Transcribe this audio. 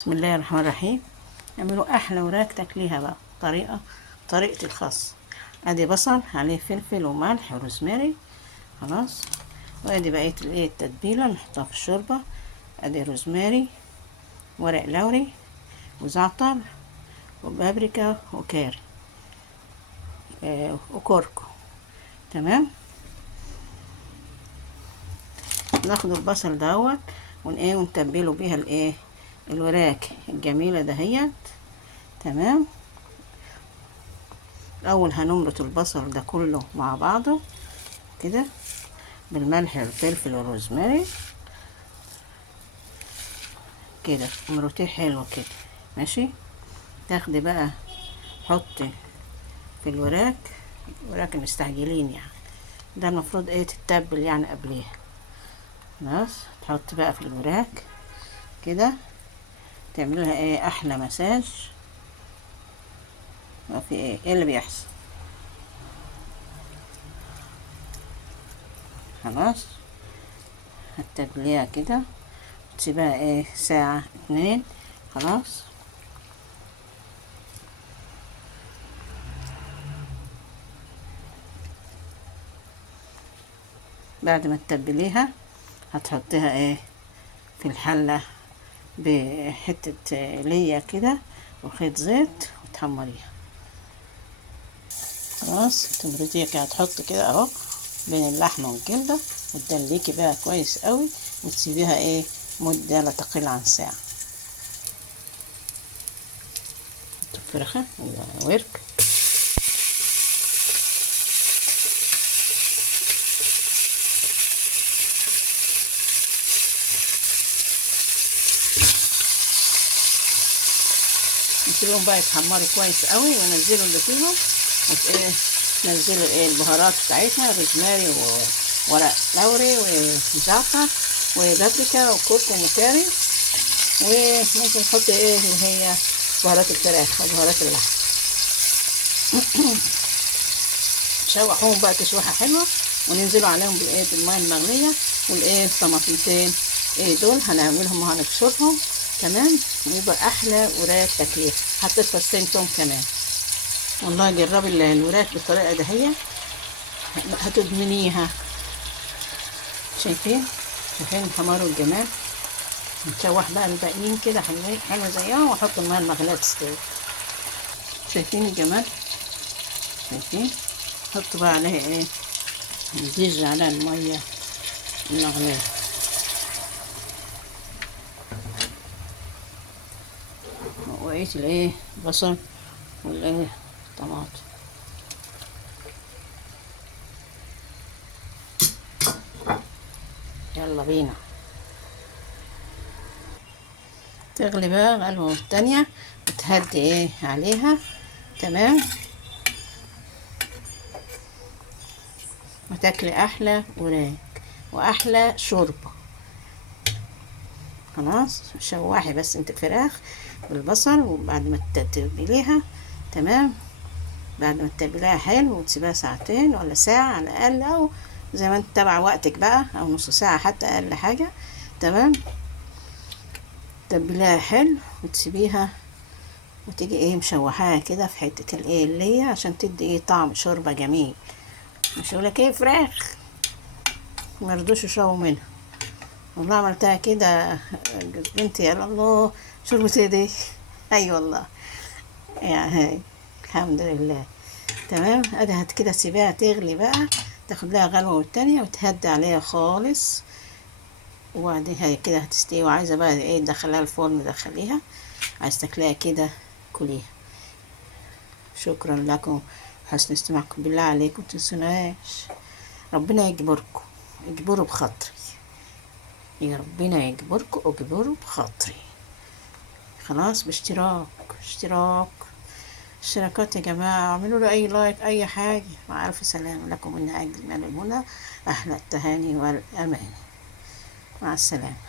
بسم الله الرحمن الرحيم. نعملوا احلى وراك تاكليها بقى طريقتي الخاصه. ادي بصل عليه فلفل وملح وروزماري. خلاص. وادي بقيه التتبيله نحطها في الشوربه. ادي روزماري، ورق لوري، وزعتر، وبابريكا، وكاري، وكركم. تمام. ناخد البصل دوت ونتبله بيها الوراك الجميله دهيت. تمام. اول هنمرط البصل ده كله مع بعضه كده بالملح والفلفل والروزماري كده، امرطيه حلو كده. ماشي. تاخدي بقى حطي في الوراك المستعجلين يعني، ده المفروض تتبل يعني قبليها. خلاص. تحطي بقى في الوراك كده، تعملها احلى مساج. ما في ايه اللي بيحصل. خلاص. هتتبليها كده، تسيبها ساعة 2. خلاص. بعد ما تتبليها هتحطيها في الحلة بحتة ليا كده وخيط زيت وتحمريها. خلاص. تمرتيها كده، هتحط كده اهو بين اللحمة والجلدة، وتدليكي بقى كويس قوي، وتسيبيها مدة لا تقل عن ساعة. الفرخة ورك. نسيبهم بقى يتحمروا كويس قوي، وننزلوا اللي فيهم نزلوا البهارات بتاعتها، روزماري وورق لوري وزعتر وبابريكا وكركم وكاري، وممكن نحط اللي هي بهارات الفراخ وبهارات اللحم. شوحوهم بقى تشويحه حلوه، وننزلوا عليهم بالميه المغليه الطماطمتين دول هنعملهم وهنبشرهم. تمام. ويبقى احلى وراك تاكليها. حطيت فصين توم كمان. والله جربي الوراك بالطريقه دهية هتدمنيها. شايفين الحمار والجمال. نشوح بقى الباقيين كده حلوين حلو زيهم، واحط الميه المغليه تستوي. شايفين الجمال. شايفين. حطوا بقى عليها نزيج على الميه المغليه. وقيت البصل الطماطم. يلا بينا. تغلي بقى غلوة التانية، وتهدي عليها. تمام. وتاكلي احلى وراك واحلى شوربه. خلاص. شوحي بس انت الفراخ بالبصل، وبعد ما تتبليها. تمام. بعد ما تتبليها حلو، وتسيبها ساعتين ولا ساعة على الأقل، أو زي ما انت تبع وقتك بقى، أو نص ساعة حتى أقل حاجة. تمام. تتبليها حلو وتسيبيها، وتيجي مشوحاها كده في حتة اللي هي عشان تدي طعم شوربة جميل. مش هقولك فراخ مرضوش يشربوا منها. والله عملتها كده بنتي، يا الله شربت ايدي. اي والله. يعني هاي. الحمد لله. تمام. ادي كده تسيبيها تغلي بقى، تاخد لها غلوه والتانية، وتهدي عليها خالص. وبعدين هي كده هتستوي، وعايزه بقى تدخليها الفرن دخليها. عايز تاكليها كده كليها. شكرا لكم حسن استماعكم. بالله عليكم متنسوناش. ربنا يجبروا بخاطري. يا ربنا يجبركم اجبروا بخاطري. خلاص. اشتراكات يا جماعة. اعملوا له اي لايك اي حاجة. مع الف سلامة لكم من اجل من المنى. احلى التهاني والامان. مع السلامة.